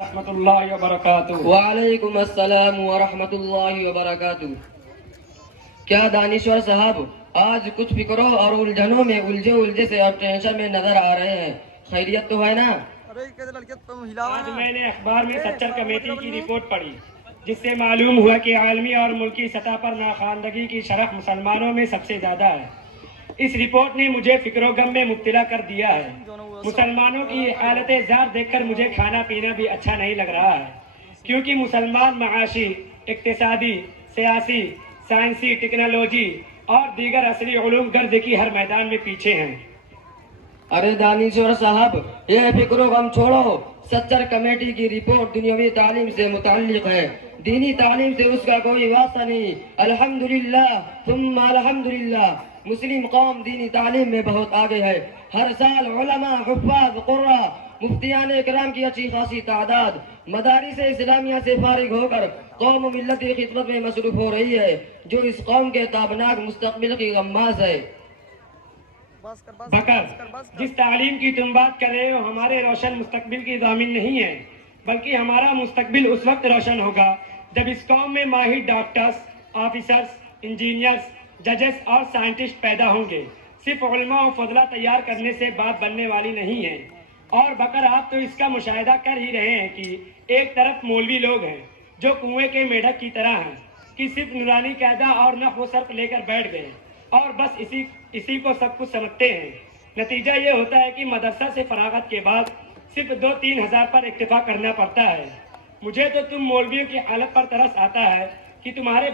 رحمۃ اللہ وبرکاتہ۔ وعلیکم السلام ورحمۃ اللہ وبرکاتہ۔ کیا دانشور صاحب آج کچھ فکروں اور الجھنوں میں الجھے سے اور ٹینشن میں نظر آ رہے ہیں؟ خیریت تو ہے نا؟ آج میں نے اخبار میں سچر کمیٹی کی رپورٹ پڑھی جس سے معلوم ہوا کہ عالمی اور ملکی سطح پر ناخواندگی کی شرح مسلمانوں میں سب سے زیادہ ہے۔ اس رپورٹ نے مجھے فکر و غم میں مبتلا کر دیا ہے۔ مسلمانوں کی حالت زار دیکھ کر مجھے کھانا پینا بھی اچھا نہیں لگ رہا ہے، کیونکہ مسلمان معاشی، اقتصادی، سیاسی، سائنسی، ٹیکنالوجی اور دیگر عصری علوم گرد کی ہر میدان میں پیچھے ہیں۔ ارے دانشور صاحب، یہ فکر و غم چھوڑو۔ سچر کمیٹی کی رپورٹ دنیاوی تعلیم سے متعلق ہے، دینی تعلیم سے اس کا کوئی واسطہ نہیں۔ الحمدللہ ثم الحمدللہ، مسلم قوم دینی تعلیم میں بہت آگے ہے۔ ہر سال علماء، حفاظ، قراء، مفتیان کرام کی اچھی خاصی تعداد مدارس اسلامیہ سے فارغ ہو کر قوم و ملت کی خدمت میں مصروف ہو رہی ہے، جو اس قوم کے تابناک مستقبل کی غماز ہے۔ بکر، جس تعلیم کی تم بات کر رہے ہو ہمارے روشن مستقبل کی ضامن نہیں ہے، بلکہ ہمارا مستقبل اس وقت روشن ہوگا جب اس قوم میں ماہر ڈاکٹرز، آفیسرز، انجینئرز، ججز اور سائنٹسٹ پیدا ہوں گے۔ صرف علماء و فضلہ تیار کرنے سے بات بننے والی نہیں ہے۔ اور بکر، آپ تو اس کا مشاہدہ کر ہی رہے ہیں کہ ایک طرف مولوی لوگ ہیں جو کنویں کے میڈک کی طرح ہیں کہ صرف نورانی قاعدہ اور نحو و صرف لے کر بیٹھ گئے اور بس اسی کو سب کچھ سمجھتے ہیں۔ نتیجہ یہ ہوتا ہے کہ مدرسہ سے فراغت کے بعد صرف 2-3 ہزار پر اکتفا کرنا پڑتا ہے۔ مجھے تو تم مولویوں کی حالت پر ترس آتا ہے کہ تمہارے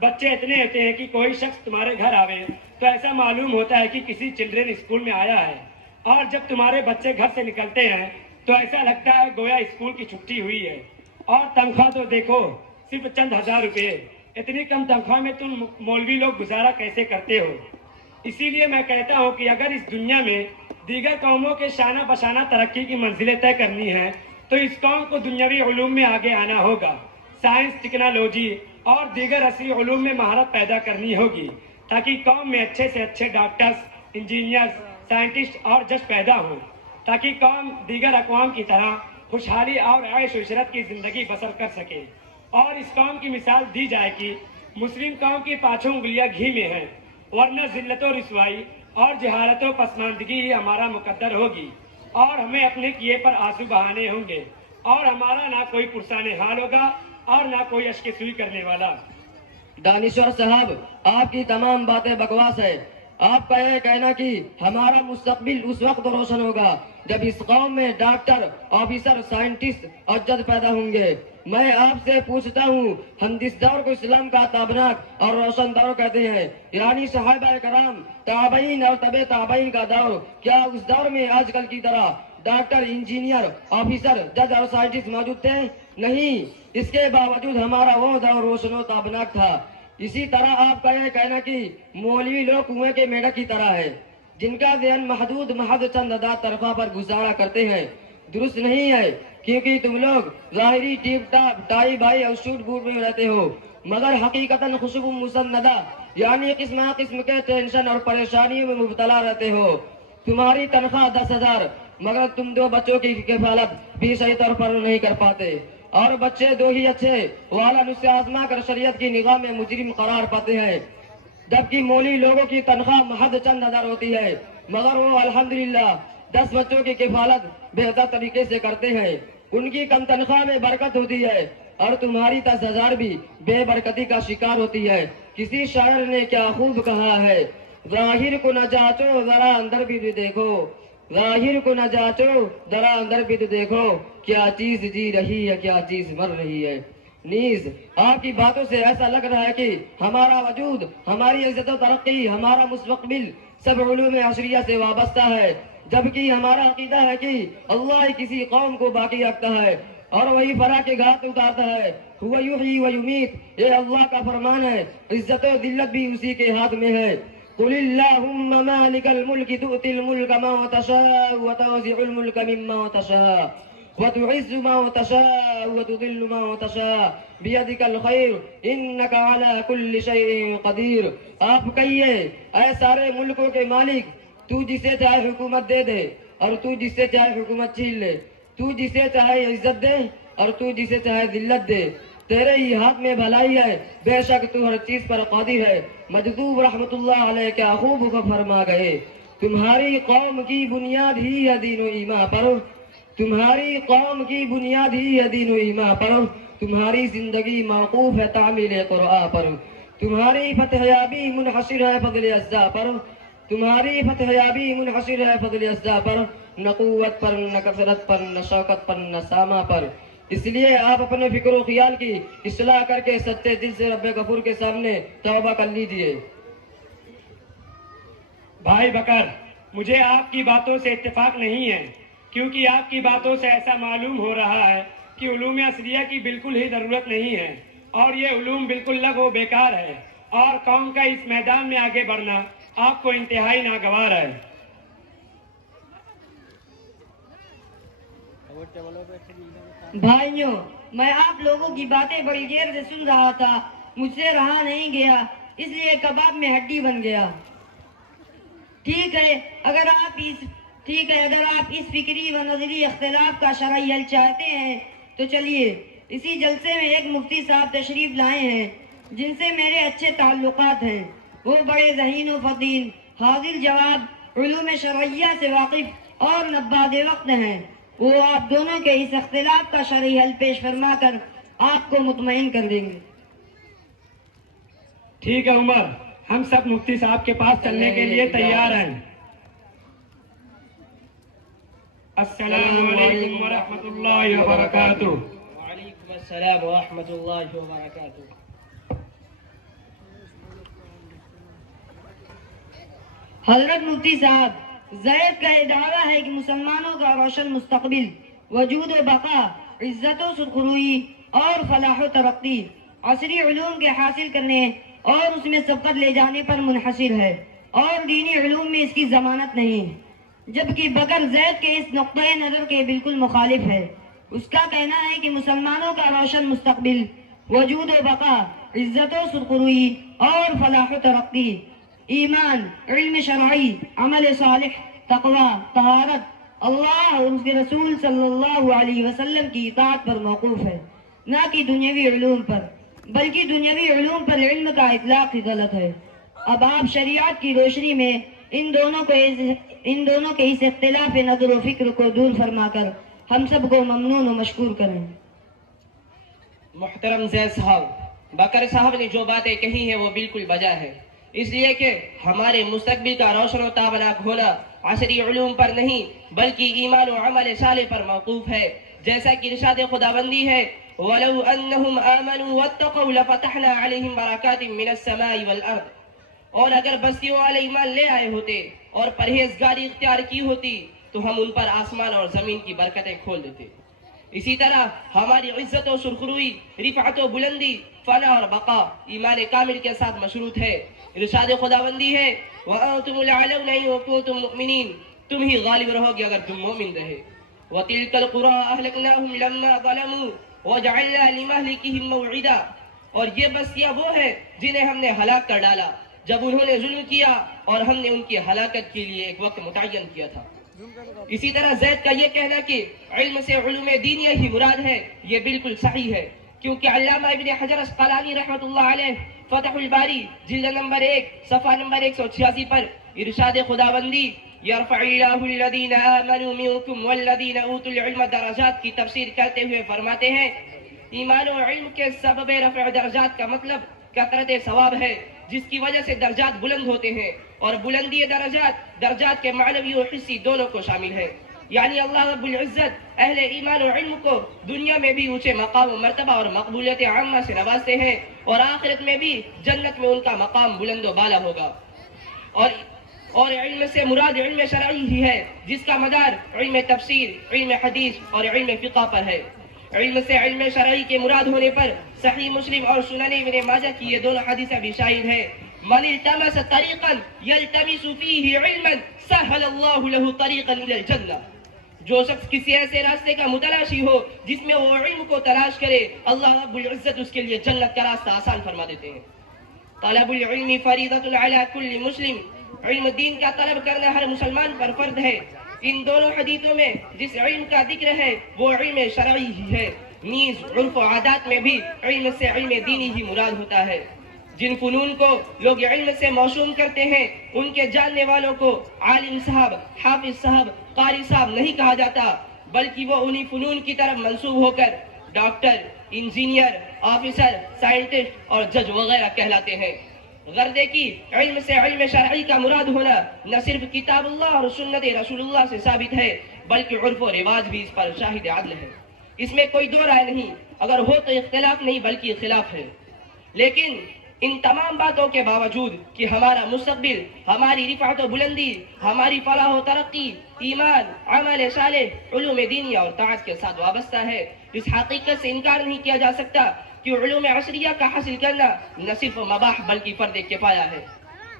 بچے اتنے ہوتے ہیں کہ کوئی شخص تمہارے گھر آوے تو ایسا معلوم ہوتا ہے کہ کسی چلڈرن اسکول میں آیا ہے، اور جب تمہارے بچے گھر سے نکلتے ہیں تو ایسا لگتا ہے گویا اسکول کی چھٹی ہوئی ہے۔ اور تنخواہ تو دیکھو، صرف چند ہزار روپے۔ اتنی کم تنخواہ میں تم مولوی لوگ گزارا کیسے کرتے ہو؟ اسی لیے میں کہتا ہوں کہ اگر اس دنیا میں دیگر قوموں کے شانہ بشانہ ترقی کی منزلیں طے کرنی ہیں تو اس قوم کو دنیاوی علوم میں آگے آنا ہوگا۔ سائنس، ٹیکنالوجی اور دیگر عصری علوم میں مہارت پیدا کرنی ہوگی تاکہ قوم میں اچھے سے اچھے ڈاکٹرز، انجینئرز، سائنٹسٹ اور جج پیدا ہوں، تاکہ قوم دیگر اقوام کی طرح خوشحالی اور عیش و عشرت کی زندگی بسر کر سکے۔ اور اس قوم کی مثال دی جائے کہ مسلم قوم کی 5 انگلیاں گھی میں ہیں، ورنہ ذلت و رسوائی اور جہالت و پسماندگی ہی ہمارا مقدر ہوگی، اور ہمیں اپنے کیے پر آنسو بہانے ہوں گے، اور ہمارا نہ کوئی پرسان حال ہوگا اور نہ کوئی اشک سوئی کرنے والا۔ دانشور صاحب، آپ کی تمام باتیں بکواس ہے۔ آپ کا یہ کہنا کہ ہمارا مستقبل اس وقت روشن ہوگا جب اس قوم میں ڈاکٹر، آفیسر، سائنٹسٹ اور جج پیدا ہوں گے۔ میں آپ سے پوچھتا ہوں، ہم جس دور کو اسلام کا تابناک اور روشن دور کہتے ہیں، یعنی صحابہ کرام، تابعین اور تبع تابعین کا دور، کیا اس دور میں آج کل کی طرح ڈاکٹر، انجینئر، آفیسر، جج اور سائنٹسٹ موجود تھے؟ نہیں۔ اس کے باوجود ہمارا وہ دور روشن و تابناک تھا۔ اسی طرح آپ کا یہ کہنا کہ مولوی لوگ کنویں کے میڈک کی طرح ہے جن کا ذہن محدود محض چند اعداد طرفہ پر گزارا کرتے ہیں، درست نہیں ہے، کیونکہ تم لوگ ظاہری ٹیپ ٹاپ، ٹائی بائی اور سوٹ بوٹ میں رہتے ہو، مگر حقیقتاً خوشبو مسندہ یعنی قسم قسم کے ٹینشن اور پریشانیوں میں مبتلا رہتے ہو۔ تمہاری تنخواہ 10,000، مگر تم 2 بچوں کی کفالت بھی صحیح طور پر نہیں کر پاتے، اور بچے 2 ہی اچھے والا نسخہ آزما کر شریعت کی نگاہ میں مجرم قرار پاتے ہیں، جبکہ مولوی لوگوں کی تنخواہ محض چند ہزار ہوتی ہے، مگر وہ الحمدللہ 10 بچوں کی کفالت بہتر طریقے سے کرتے ہیں۔ ان کی کم تنخواہ میں برکت ہوتی ہے، اور تمہاری 10,000 بھی بے برکتی کا شکار ہوتی ہے۔ کسی شاعر نے کیا خوب کہا ہے، ظاہر کو نہ جانچو ذرا اندر بھی دیکھو، ظاہر کو نہ جانچو ذرا اندر بھی دیکھو، کیا چیز جی رہی ہے، کیا چیز مر رہی ہے۔ نیز آپ کی باتوں سے ایسا لگ رہا ہے کہ ہمارا وجود، ہماری عزت و ترقی، ہمارا مستقبل سب علوم عصریہ سے وابستہ ہے، جبکہ ہمارا عقیدہ ہے کہ اللہ ہی کسی قوم کو باقی رکھتا ہے اور وہی فرا کے گھات اتارتا ہے۔ هو یحیی و یمیت، یہ اللہ کا فرمان ہے، عزت و ذلت بھی اسی کے ہاتھ میں ہے۔ قل اللہم مالک الملک تؤتی الملک ما تشاء وتنزع الملک مما تشاء وتعز ما تشاء وتذل ما تشاء بیدک الخیر انک علی کل شیء قدیر۔ آپ کہیے، اے سارے ملکوں کے مالک، تو جسے چاہے حکومت دے دے اور تو جس سے چاہے حکومت چھین لے، تو جسے چاہے عزت دے اور تو جسے چاہے ذلت دے، تیرے ہی ہاتھ میں بھلائی ہے، بے شک تو ہر چیز پر قادر ہے۔ مجذوب رحمت اللہ علیہ کیا خوب کو فرما گئے، تمہاری قوم کی بنیاد ہی ہے دین و ایمان پر، تمہاری قوم کی بنیاد ہی ہے دین و ایمان پر، تمہاری زندگی موقوف ہے تعمیل قرآن پر، تمہاری فتح یابی منحصر ہے فضل اجزا پر، تمہاری فتح یابی منحصر ہے فضل اجزا پر، نہ قوت پر، نہ کثرت پر، نہ شوکت پر، نہ ساما پر۔ اس لیے آپ اپنے فکر و خیال کی اصلاح کر کے سچے دل سے رب غفور کے سامنے توبہ کر لیجئے۔ بھائی بکر، مجھے آپ کی باتوں سے اتفاق نہیں ہے، کیونکہ آپ کی باتوں سے ایسا معلوم ہو رہا ہے کہ علوم اصلیہ کی بالکل ہی ضرورت نہیں ہے، اور یہ علوم بالکل لغو و بیکار ہے، اور قوم کا اس میدان میں آگے بڑھنا آپ کو انتہائی ناگوار ہے۔ بھائیوں، میں آپ لوگوں کی باتیں بڑی دیر سے سن رہا تھا، مجھ سے رہا نہیں گیا، اس لیے کباب میں ہڈی بن گیا۔ ٹھیک ہے اگر آپ اس فکری و نظری اختلاف کا شرعی حل چاہتے ہیں تو چلیے، اسی جلسے میں ایک مفتی صاحب تشریف لائے ہیں جن سے میرے اچھے تعلقات ہیں، وہ بڑے ذہین و فطین، حاضر جواب، علوم شرعیہ سے واقف اور نباد وقت ہیں۔ وہ آپ دونوں کے اس اختلاف کا شرعی حل پیش فرما کر آپ کو مطمئن کر دیں گے۔ ٹھیک ہے عمر، ہم سب مفتی صاحب کے پاس چلنے کے لیے تیار ہیں۔ السلام علیکم ورحمۃ اللہ وبرکاتہ۔ وعلیکم السلام ورحمۃ اللہ وبرکاتہ۔ حضرت مفتی صاحب، زید کا یہ دعویٰ ہے کہ مسلمانوں کا روشن مستقبل وجود و بقا، عزت و سرخروئی اور فلاح و ترقی عصری علوم کے حاصل کرنے اور اس میں سبقت لے جانے پر منحصر ہے، اور دینی علوم میں اس کی ضمانت نہیں، جبکہ بکر زید کے اس نقطۂ نظر کے بالکل مخالف ہے۔ اس کا کہنا ہے کہ مسلمانوں کا روشن مستقبل وجود و بقا، عزت و سرخروئی اور فلاح و ترقی ایمان، علم شرعی، عمل صالح، تقوی، طہارت، اللہ اور اس کے رسول صلی اللہ علیہ وسلم کی اطاعت پر موقوف ہے، نہ کہ دنیاوی علوم پر، بلکہ دنیاوی علوم پر علم کا اطلاق ہی غلط ہے۔ اب آپ شریعت کی روشنی میں ان دونوں کے اس اختلاف نظر و فکر کو دور فرما کر ہم سب کو ممنون و مشکور کریں۔ محترم زید صاحب، بکر صاحب نے جو باتیں کہی ہیں وہ بالکل بجا ہے، اس لیے کہ ہمارے مستقبل کا روشن و تابناک ہونا عصری علوم پر نہیں بلکہ ایمان و عمل صالح پر موقوف ہے، جیسا کہ ارشاد خداوندی ہے وَلَوْ أَنَّهُمْ آمَنُوا وَاتَّقَوْا لَفَتَحْنَا عَلَيْهِمْ بَرَكَاتٍ مِّنَ السَّمَاءِ وَالْأَرْضِ، اور اگر بستیوں والے ایمان لے آئے ہوتے اور پرہیزگاری اختیار کی ہوتی تو ہم ان پر آسمان اور زمین کی برکتیں کھول دیتے۔ اسی طرح ہماری عزت و سرخروئی، رفعت و بلندی، فلاح اور بقا ایمان کامل کے ساتھ مشروط ہے۔ ارشاد خداوندی ہے وَأَنْتُمُ الْأَعْلَوْنَ إِن كُنتُم مُؤْمِنِينَ، تم ہی غالب رہو گے اگر تم مومن رہے۔ وَتِلْكَ الْقُرَىٰ أَهْلَكْنَاهُمْ لَمَّا ظَلَمُوا وَجَعَلْنَا لِمَهْلِكِهِمْ مَوْعِدًا، اور یہ بستیاں وہ ہیں جنہیں ہم نے ہلاک کر ڈالا جب انہوں نے ظلم کیا، اور ہم نے ان کی ہلاکت کے لیے ایک وقت متعین کیا تھا۔ اسی طرح زید کا یہ کہنا کہ علم سے علوم دینیہ ہی مراد ہے، یہ بالکل صحیح ہے، کیونکہ علامہ ابن حجر اسقلانی رحمۃ اللہ علیہ فتح الباری جلد نمبر 1 صفحہ نمبر 186 پر ارشاد خداوندی یرفع اللہ الذین آمنوا منکم والذین اوتوا العلم درجات کی تفسیر کرتے ہوئے فرماتے ہیں ایمان و علم کے سبب رفع درجات کا مطلب کثرت ثواب ہے، جس کی وجہ سے درجات بلند ہوتے ہیں، اور بلندی درجات کے معنوی و حسی دونوں کو شامل ہے، یعنی اللہ رب العزت اہل ایمان و علم کو دنیا میں بھی اونچے مقام و مرتبہ اور مقبولیت عامہ سے نوازتے ہیں، اور آخرت میں بھی جنت میں ان کا مقام بلند و بالا ہوگا۔ اور علم سے مراد علم شرعی ہی ہے، جس کا مدار علم تفسیر، علم حدیث اور علم فقہ پر ہے۔ علم سے علم شرعی کے مراد ہونے پر صحیح مسلم اور سنن ابن ماجہ کی یہ دونوں حدیثیں بھی شاہد ہیں من التمس طریقا یلتمس فیہ علما سہل اللہ له طریقا الی الجنہ، جو شخص کسی ایسے راستے کا متلاشی ہو جس میں وہ علم کو تلاش کرے، اللہ رب العزت اس کے لیے جنت کا راستہ آسان فرما دیتے ہیں۔ طلب العلم فریضۃ علی کل مسلم، علم دین کا طلب کرنا ہر مسلمان پر فرض ہے۔ ان دونوں حدیثوں میں جس علم کا ذکر ہے وہ علم شرعی ہی ہے، نیز عرف و عادات میں بھی علم سے علم دینی ہی مراد ہوتا ہے۔ جن فنون کو لوگ علم سے موسوم کرتے ہیں ان کے جاننے والوں کو عالم صاحب، حافظ صاحب، قاری صاحب نہیں کہا جاتا، بلکہ وہ انہی فنون کی طرف منسوب ہو کر ڈاکٹر، انجینئر، آفیسر، سائنٹسٹ اور جج وغیرہ کہلاتے ہیں۔ غرض ہے کہ علم سے علم شرعی کا مراد ہونا نہ صرف کتاب اللہ اور سنت رسول اللہ سے ثابت ہے بلکہ عرف و رواج بھی اس پر شاہد عدل ہے۔ اس میں کوئی دو رائے نہیں، اگر ہو تو اختلاف نہیں بلکہ خلاف ہے۔ لیکن ان تمام باتوں کے باوجود کہ ہمارا مستقبل، ہماری رفعت و بلندی، ہماری فلاح و ترقی ایمان، عمل صالح، علوم دینی اور طاعت کے ساتھ وابستہ ہے، اس حقیقت سے انکار نہیں کیا جا سکتا کہ علوم عصریہ کا حاصل کرنا نہ صرف مباح بلکہ فرض کفایہ ہے۔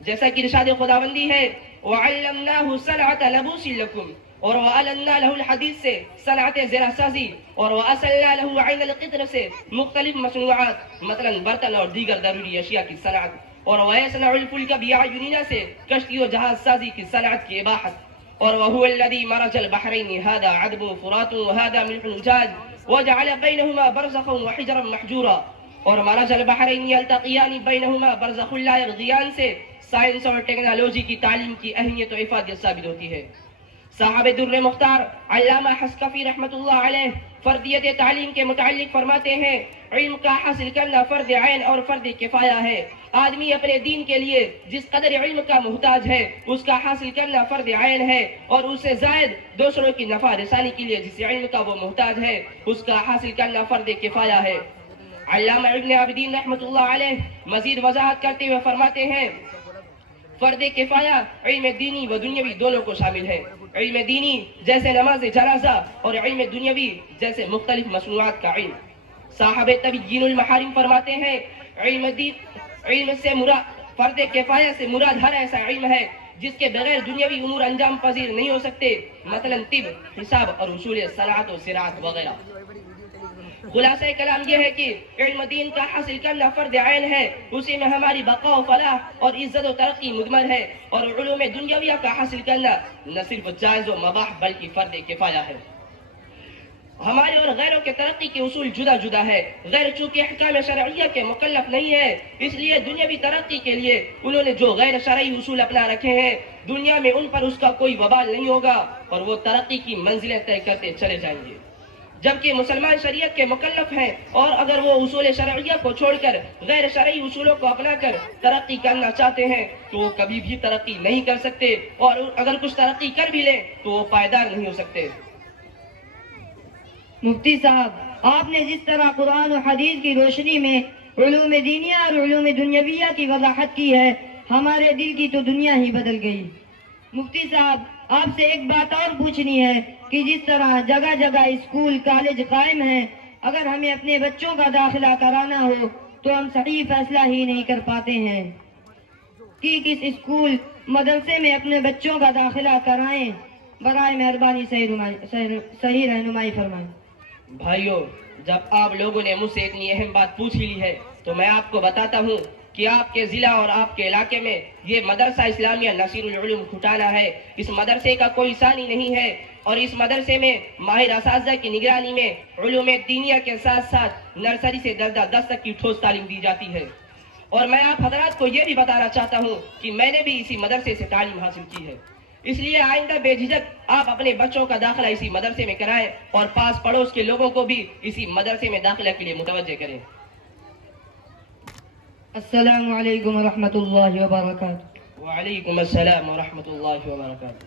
جیسا کہ ارشاد خداوندی ہے وَعَلَّمْنَاهُ صَنْعَةَ لَبُوسٍ لَكُمْ، اور وَأَلَنَّا لَهُ الْحَدِيث سے صنعت زرہ سازی اور وَأَسَلْنَا لَهُ عَيْنَ الْقِطْرِ سے مختلف مصنوعات مثلا برتن اور دیگر ضروری اشیاء کی صنعت، اور وَيَصْنَعُ الْفُلْكَ بِأَعْيُنِنَا سے کشتی و جہاز سازی کی صنعت کی اباحت، اور وَهُوَ الَّذِي مَرَجَ الْبَحْرَيْنِ هَذَا عَذْبٌ فُرَاتٌ وَهَذَا مِلْحٌ أُجَاجٌ وَجَعَلَ بَيْنَهُمَا بَرْزَخًا وَحِجْرًا مَحْجُورًا، اور مرج البحرین یلتقیان بینہما برزخ لا یبغیان سے سائنس اور ٹیکنالوجی کی تعلیم کی اہمیت و افادیت ثابت ہوتی ہے۔ صاحب در مختار علامہ حسکفی رحمۃ اللہ علیہ فردیت تعلیم کے متعلق فرماتے ہیں علم کا حاصل کرنا فرض عین اور فرض کفایہ ہے۔ آدمی اپنے دین کے لیے جس قدر علم کا محتاج ہے اس کا حاصل کرنا فرض عین ہے، اور اس سے زائد دوسروں کی نفع رسانی کے لیے جس علم کا وہ محتاج ہے اس کا حاصل کرنا فرض کفایہ ہے۔ علامہ ابن عابدین رحمۃ اللہ علیہ مزید وضاحت کرتے ہوئے فرماتے ہیں فرض کفایہ علم دینی و دنیاوی دونوں کو شامل ہے۔ علم دینی جیسے نماز جنازہ اور علم دنیاوی جیسے مختلف مصنوعات کا علم۔ صاحب تبیین المحارم فرماتے ہیں علم سے مراد فرض کفایہ سے مراد ہر ایسا علم ہے جس کے بغیر دنیاوی امور انجام پذیر نہیں ہو سکتے، مثلا طب، حساب اور اصول صنعت و زراعت وغیرہ۔ خلاصہ کلام یہ ہے کہ علم دین کا حاصل کرنا فرض عین ہے، اسی میں ہماری بقا و فلاح اور عزت و ترقی مضمر ہے، اور علوم دنیاویہ کا حاصل کرنا نہ صرف جائز و مباح بلکہ فرض کفایہ ہے۔ ہمارے اور غیروں کے ترقی کے اصول جدا جدا ہے۔ غیر چونکہ احکام شرعیہ کے مکلف نہیں ہے، اس لیے دنیاوی ترقی کے لیے انہوں نے جو غیر شرعی اصول اپنا رکھے ہیں دنیا میں ان پر اس کا کوئی وبال نہیں ہوگا اور وہ ترقی کی منزلیں طے کرتے چلے جائیں گے، جبکہ مسلمان شریعت کے مکلف ہیں، اور اگر وہ اصول شرعیہ کو چھوڑ کر غیر شرعی اصولوں کو اپنا کر ترقی کرنا چاہتے ہیں تو وہ کبھی بھی ترقی نہیں کر سکتے، اور اگر کچھ ترقی کر بھی لیں تو وہ پائیدار نہیں ہو سکتے۔ مفتی صاحب، آپ نے جس طرح قرآن و حدیث کی روشنی میں علوم دینیہ اور علوم دنیاویہ کی وضاحت کی ہے، ہمارے دل کی تو دنیا ہی بدل گئی۔ مفتی صاحب، آپ سے ایک بات اور پوچھنی ہے کہ جس طرح جگہ جگہ اسکول کالج قائم ہیں، اگر ہمیں اپنے بچوں کا داخلہ کرانا ہو تو ہم صحیح فیصلہ ہی نہیں کر پاتے ہیں کہ کس اسکول مدرسے میں اپنے بچوں کا داخلہ کرائیں۔ برائے مہربانی صحیح رہنمائی فرمائیں۔ بھائیو، جب آپ لوگوں نے مجھ سے اتنی اہم بات پوچھ لی ہے تو میں آپ کو بتاتا ہوں کہ آپ کے ضلع اور آپ کے علاقے میں یہ مدرسہ اسلامیہ نصیر العلوم کھٹانا ہے۔ اس مدرسے کا کوئی ثانی نہیں ہے، اور اس مدرسے میں ماہر اساتذہ کی نگرانی میں علوم دینیہ کے ساتھ ساتھ نرسری سے درجہ 10 تک کی ٹھوس تعلیم دی جاتی ہے۔ اور میں آپ حضرات کو یہ بھی بتانا چاہتا ہوں کہ میں نے بھی اسی مدرسے سے تعلیم حاصل کی ہے، اس لیے آئندہ بے جھجک آپ اپنے بچوں کا داخلہ اسی مدرسے میں کرائیں اور پاس پڑوس کے لوگوں کو بھی اسی مدرسے میں داخلہ کے لیے متوجہ کریں۔ السلام علیکم ورحمۃ اللہ وبرکاتہ۔ وعلیکم السلام ورحمۃ اللہ وبرکاتہ۔